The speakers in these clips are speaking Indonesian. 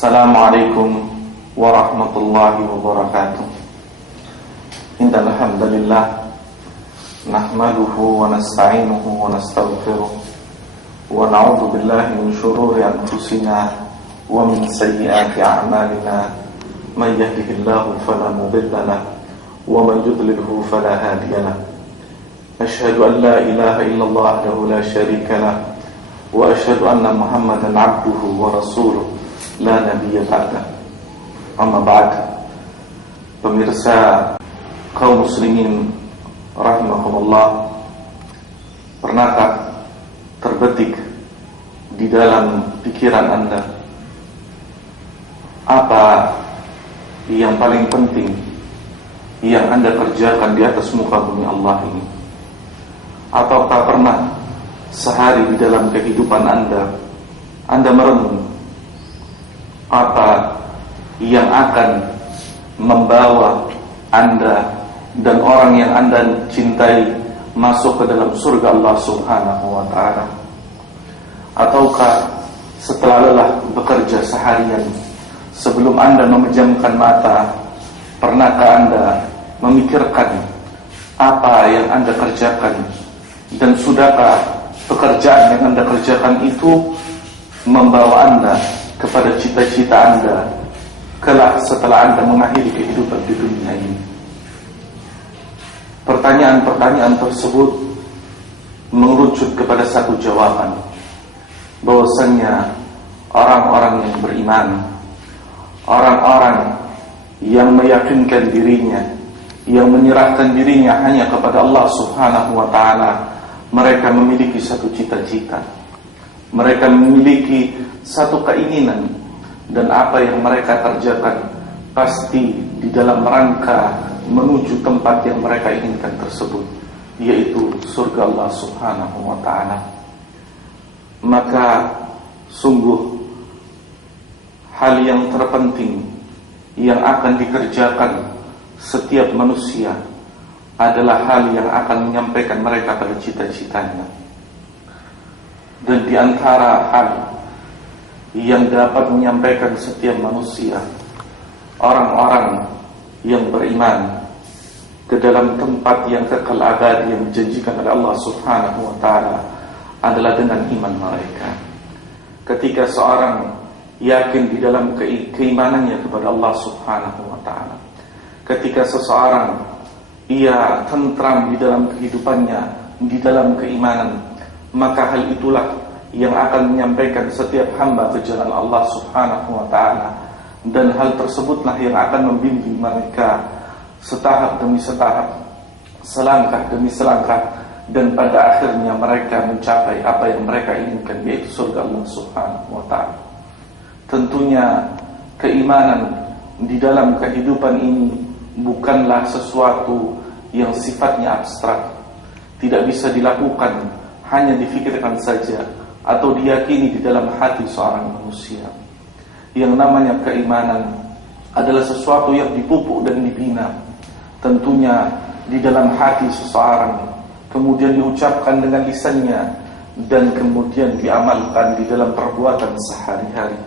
Assalamualaikum warahmatullahi wabarakatuh. Innal hamdalillah nahmaduhu wa nasta'inuhu wa nastaghfiruh wa na'udzu billahi min shururi anfusina wa min sayyiati a'malina. May yahdihillahu fala mudilla lahu wa man yudlilhu fala hadiya lahu. Asyhadu an la ilaha illallah wahdahu la syarika lahu wa asyhadu anna Muhammadan 'abduhu wa rasuluh la nabiyya ba'da. Amma ba'd. Pemirsa kaum muslimin rahimakumullah, pernahkah terbetik di dalam pikiran Anda apa yang paling penting yang Anda kerjakan di atas muka bumi Allah ini? Ataukah pernah sehari di dalam kehidupan Anda merenung apa yang akan membawa Anda dan orang yang Anda cintai masuk ke dalam surga Allah Subhanahu wa ta'ala? Ataukah setelah lelah bekerja seharian, sebelum Anda memejamkan mata, pernahkah Anda memikirkan apa yang Anda kerjakan, dan sudahkah pekerjaan yang Anda kerjakan itu membawa Anda kepada cita-cita Anda kelak setelah Anda mengakhiri kehidupan di dunia ini? Pertanyaan-pertanyaan tersebut mengerucut kepada satu jawaban, bahwasanya orang-orang yang beriman, orang-orang yang meyakinkan dirinya, yang menyerahkan dirinya hanya kepada Allah Subhanahu wa ta'ala, mereka memiliki satu cita-cita, mereka memiliki satu keinginan, dan apa yang mereka kerjakan pasti di dalam rangka menuju tempat yang mereka inginkan tersebut, yaitu surga Allah Subhanahu wa ta'ala. Maka sungguh hal yang terpenting yang akan dikerjakan setiap manusia adalah hal yang akan menyampaikan mereka pada cita-citanya. Dan di antara hal yang dapat menyampaikan setiap manusia, orang-orang yang beriman, ke dalam tempat yang kekal abadi yang dijanjikan oleh Allah Subhanahu wa ta'ala adalah dengan iman mereka. Ketika seorang yakin di dalam keimanannya kepada Allah Subhanahu wa ta'ala, ketika seseorang ia tentram di dalam kehidupannya, di dalam keimanan, maka hal itulah yang akan menyampaikan setiap hamba ke jalan Allah Subhanahu wa ta'ala. Dan hal tersebutlah yang akan membimbing mereka setahap demi setahap, selangkah demi selangkah, dan pada akhirnya mereka mencapai apa yang mereka inginkan, yaitu surga Allah Subhanahu wa ta'ala. Tentunya keimanan di dalam kehidupan ini bukanlah sesuatu yang sifatnya abstrak, tidak bisa dilakukan, hanya difikirkan saja atau diyakini di dalam hati seorang manusia. Yang namanya keimanan adalah sesuatu yang dipupuk dan dibina, tentunya di dalam hati seseorang, kemudian diucapkan dengan lisannya, dan kemudian diamalkan di dalam perbuatan sehari-hari.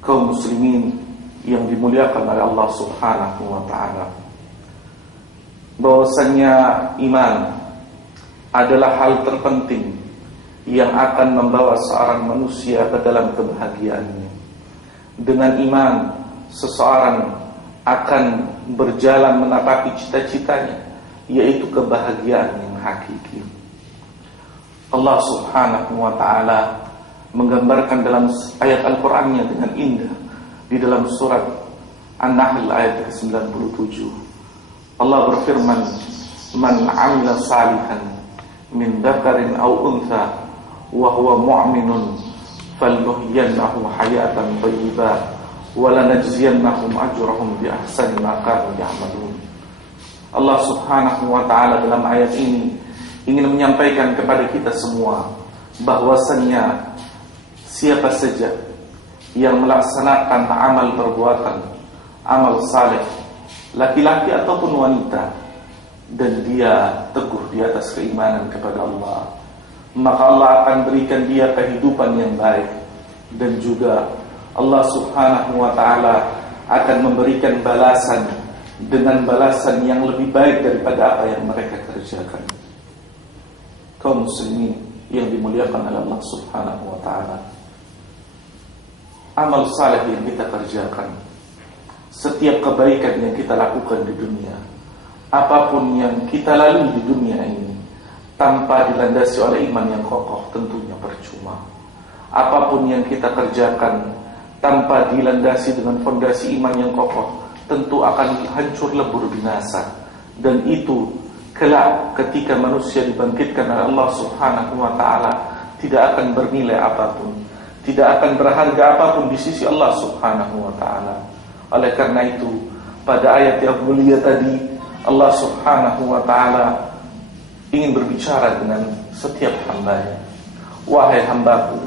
Kaum muslimin yang dimuliakan oleh Allah Subhanahu wa ta'ala, bahwasanya iman adalah hal terpenting yang akan membawa seorang manusia ke dalam kebahagiaannya. Dengan iman, seseorang akan berjalan menapaki cita-citanya, yaitu kebahagiaan yang hakiki. Allah Subhanahu wa ta'ala menggambarkan dalam ayat Al-Qur'annya dengan indah di dalam surat An-Nahl ayat ke-97. Allah berfirman, "Man 'amila salihan min dzakarin aw untha wa huwa mu'minun falnuhyiyannahu hayatan thayyibah wa lanajziyannahum ajrahum bi ahsani ma kanu ya'malun." Allah Subhanahu wa ta'ala dalam ayat ini ingin menyampaikan kepada kita semua bahwasannya siapa saja yang melaksanakan amal perbuatan, amal saleh, laki-laki ataupun wanita, dan dia teguh di atas keimanan kepada Allah, maka Allah akan berikan dia kehidupan yang baik, dan juga Allah subhanahu wa ta'ala akan memberikan balasan dengan balasan yang lebih baik daripada apa yang mereka kerjakan. Kaum muslimin yang dimuliakan oleh Allah subhanahu wa ta'ala, amal saleh yang kita kerjakan, setiap kebaikan yang kita lakukan di dunia, apapun yang kita lalui di dunia ini, tanpa dilandasi oleh iman yang kokoh, tentunya percuma. Apapun yang kita kerjakan tanpa dilandasi dengan fondasi iman yang kokoh, tentu akan hancur lebur binasa. Dan itu kelak ketika manusia dibangkitkan oleh Allah subhanahu wa ta'ala tidak akan bernilai apapun, tidak akan berharga apapun di sisi Allah subhanahu wa ta'ala. Oleh karena itu, pada ayat yang mulia tadi, Allah subhanahu wa ta'ala ingin berbicara dengan setiap hambanya. Wahai hambaku,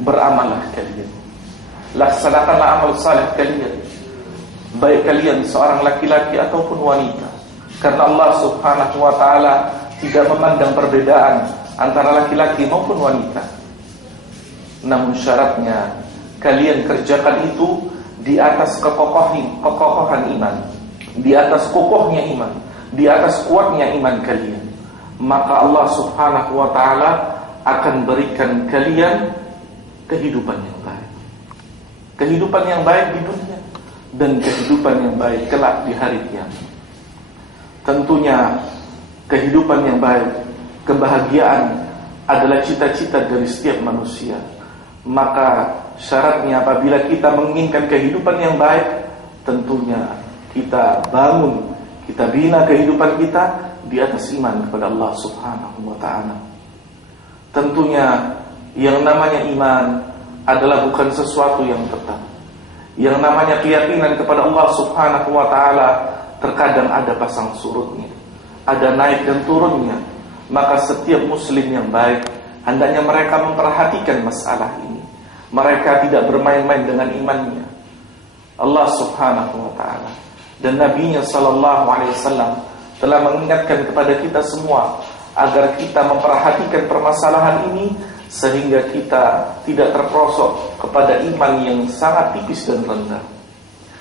beramallah kalian, laksanakanlah amal saleh kalian, baik kalian seorang laki-laki ataupun wanita, karena Allah subhanahu wa ta'ala tidak memandang perbedaan antara laki-laki maupun wanita. Namun syaratnya kalian kerjakan itu di atas kekokohan iman, di atas kokohnya iman, di atas kuatnya iman kalian. Maka Allah subhanahu wa ta'ala akan berikan kalian kehidupan yang baik, kehidupan yang baik di dunia dan kehidupan yang baik kelak di hari kiamat. Tentunya kehidupan yang baik, kebahagiaan adalah cita-cita dari setiap manusia. Maka syaratnya apabila kita menginginkan kehidupan yang baik, tentunya kita bangun, kita bina kehidupan kita di atas iman kepada Allah subhanahu wa ta'ala. Tentunya yang namanya iman adalah bukan sesuatu yang tetap. Yang namanya keyakinan kepada Allah subhanahu wa ta'ala terkadang ada pasang surutnya, ada naik dan turunnya. Maka setiap muslim yang baik hendaknya mereka memperhatikan masalah ini. Mereka tidak bermain-main dengan imannya. Allah subhanahu wa ta'ala dan Nabi-Nya sallallahu alaihi wasallam telah mengingatkan kepada kita semua agar kita memperhatikan permasalahan ini, sehingga kita tidak terperosok kepada iman yang sangat tipis dan rendah.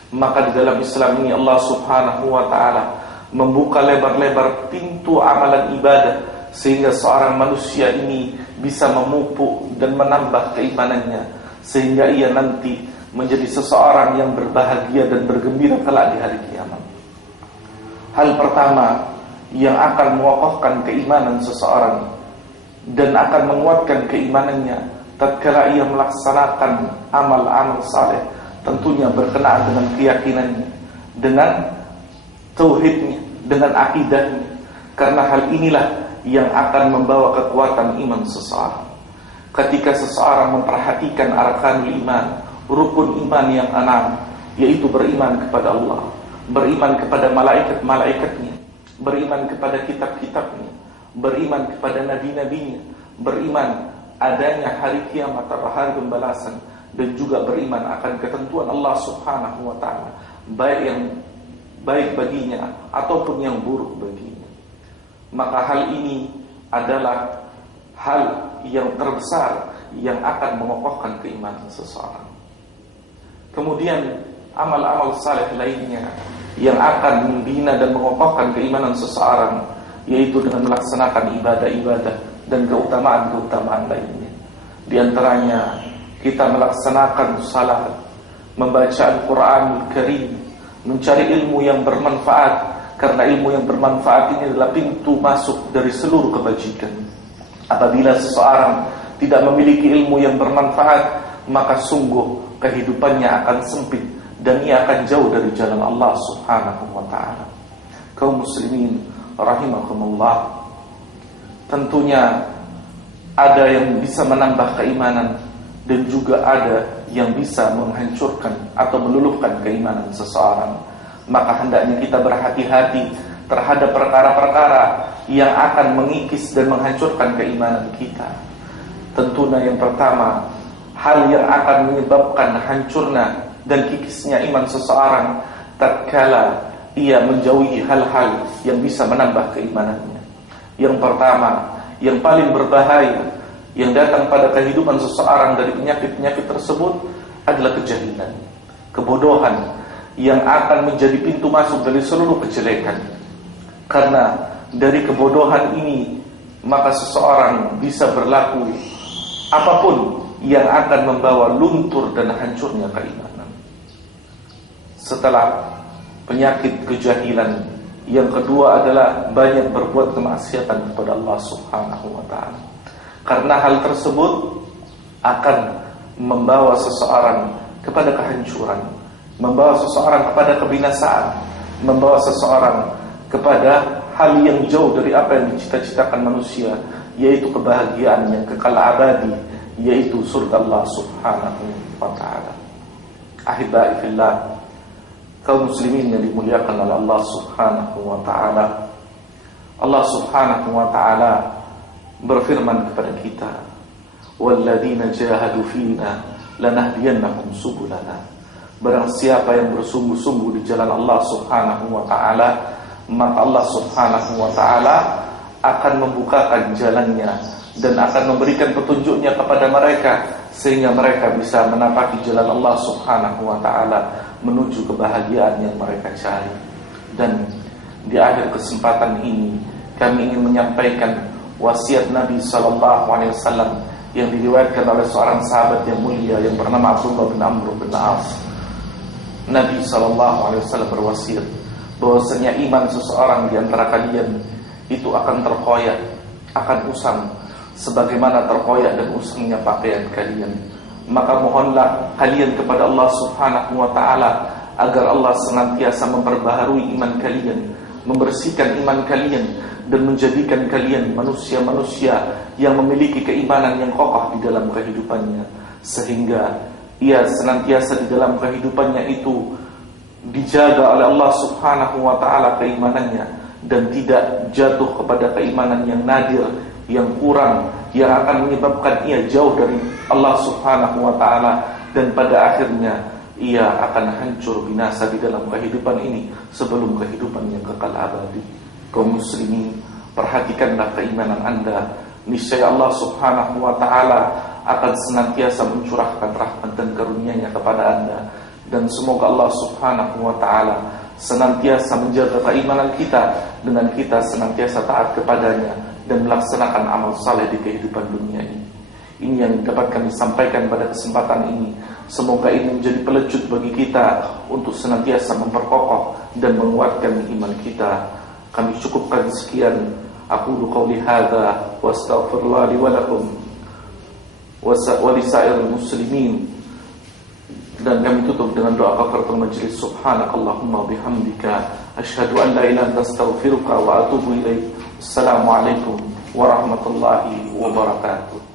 Maka di dalam Islam ini Allah subhanahu wa ta'ala membuka lebar-lebar pintu amalan ibadah, sehingga seorang manusia ini bisa memupuk dan menambah keimanannya, sehingga ia nanti menjadi seseorang yang berbahagia dan bergembira kelak di hari kiamat. Hal pertama yang akan mengokohkan keimanan seseorang dan akan menguatkan keimanannya tatkala ia melaksanakan amal-amal saleh, tentunya berkenaan dengan keyakinannya, dengan tauhidnya, dengan akidahnya. Karena hal inilah yang akan membawa kekuatan iman seseorang. Ketika seseorang memperhatikan arkanul iman, rukun iman yang 6, yaitu beriman kepada Allah, beriman kepada malaikat-malaikatnya, beriman kepada kitab-kitabnya, beriman kepada nabi-nabinya, beriman adanya hari kiamat atau hari pembalasan, dan juga beriman akan ketentuan Allah subhanahu wa ta'ala, baik yang baik baginya ataupun yang buruk baginya. Maka hal ini adalah hal yang terbesar yang akan mengokohkan keimanan seseorang. Kemudian amal-amal saleh lainnya yang akan membina dan mengokohkan keimanan seseorang, yaitu dengan melaksanakan ibadah-ibadah dan keutamaan-keutamaan lainnya. Di antaranya kita melaksanakan salat, membaca Al-Quranul Karim, mencari ilmu yang bermanfaat, karena ilmu yang bermanfaat ini adalah pintu masuk dari seluruh kebajikan. Apabila seseorang tidak memiliki ilmu yang bermanfaat, maka sungguh kehidupannya akan sempit dan ia akan jauh dari jalan Allah subhanahu wa ta'ala. Kaum muslimin rahimakumullah, tentunya ada yang bisa menambah keimanan dan juga ada yang bisa menghancurkan atau meluluhkan keimanan seseorang. Maka hendaknya kita berhati-hati terhadap perkara-perkara yang akan mengikis dan menghancurkan keimanan kita. Tentunya yang pertama, hal yang akan menyebabkan hancurnya dan kikisnya iman seseorang tatkala ia menjauhi hal-hal yang bisa menambah keimanannya. Yang pertama, yang paling berbahaya yang datang pada kehidupan seseorang dari penyakit-penyakit tersebut adalah kejahilan, kebodohan yang akan menjadi pintu masuk dari seluruh kejelekan. Karena dari kebodohan ini maka seseorang bisa berlaku apapun yang akan membawa luntur dan hancurnya keimanan. Setelah penyakit kejahilan, yang kedua adalah banyak berbuat kemaksiatan kepada Allah Subhanahu wa ta'ala. Karena hal tersebut akan membawa seseorang kepada kehancuran, membawa seseorang kepada kebinasaan, membawa seseorang kepada hal yang jauh dari apa yang dicita-citakan manusia, yaitu kebahagiaan yang kekal abadi, yaitu surga Allah Subhanahu wa ta'ala. Ahibai fillah, kaum muslimin yang dimuliakan oleh Allah Subhanahu wa ta'ala, Allah Subhanahu wa ta'ala berfirman kepada kita, walladzina jahadu fina lanahdiyannahum subulana. Barang siapa yang bersungguh-sungguh di jalan Allah Subhanahu wa ta'ala, maka Allah Subhanahu wa ta'ala akan membukakan jalannya dan akan memberikan petunjuknya kepada mereka, sehingga mereka bisa menapaki jalan Allah Subhanahu wa ta'ala menuju kebahagiaan yang mereka cari. Dan di akhir kesempatan ini kami ingin menyampaikan wasiat Nabi SAW yang diriwayatkan oleh seorang sahabat yang mulia yang bernama Abdullah bin Amr bin As. Nabi SAW berwasiat bahwasanya iman seseorang di antara kalian itu akan terkoyak, akan usang, sebagaimana terkoyak dan usangnya pakaian kalian. Maka mohonlah kalian kepada Allah Subhanahu wa ta'ala agar Allah senantiasa memperbaharui iman kalian, membersihkan iman kalian, dan menjadikan kalian manusia-manusia yang memiliki keimanan yang kokoh di dalam kehidupannya, sehingga ia senantiasa di dalam kehidupannya itu dijaga oleh Allah Subhanahu wa ta'ala keimanannya, dan tidak jatuh kepada keimanan yang nadir, yang kurang, yang akan menyebabkan ia jauh dari Allah Subhanahu wa ta'ala, dan pada akhirnya ia akan hancur binasa di dalam kehidupan ini sebelum kehidupan yang kekal abadi. Kaum muslimin, perhatikanlah keimanan anda. Niscaya Allah Subhanahu wa ta'ala akan senantiasa mencurahkan rahmat dan karunia-Nya kepada anda, dan semoga Allah Subhanahu wa ta'ala senantiasa menjaga keimanan kita dengan kita senantiasa taat kepadanya dan melaksanakan amal saleh di kehidupan dunia ini. Ini yang dapat kami sampaikan pada kesempatan ini. Semoga ini menjadi pelecut bagi kita untuk senantiasa memperkokoh dan menguatkan iman kita. Kami cukupkan sekian. Aqulu qouli hadza wa astaghfirullah li wa lakum wa lisairil muslimin. Dan kami tutup dengan doa kafaratul majlis. Subhanakallahumma bihamdika asyhadu an la ilaha illa anta astaghfiruka wa atubu ilaik. Assalamualaikum warahmatullahi wabarakatuh.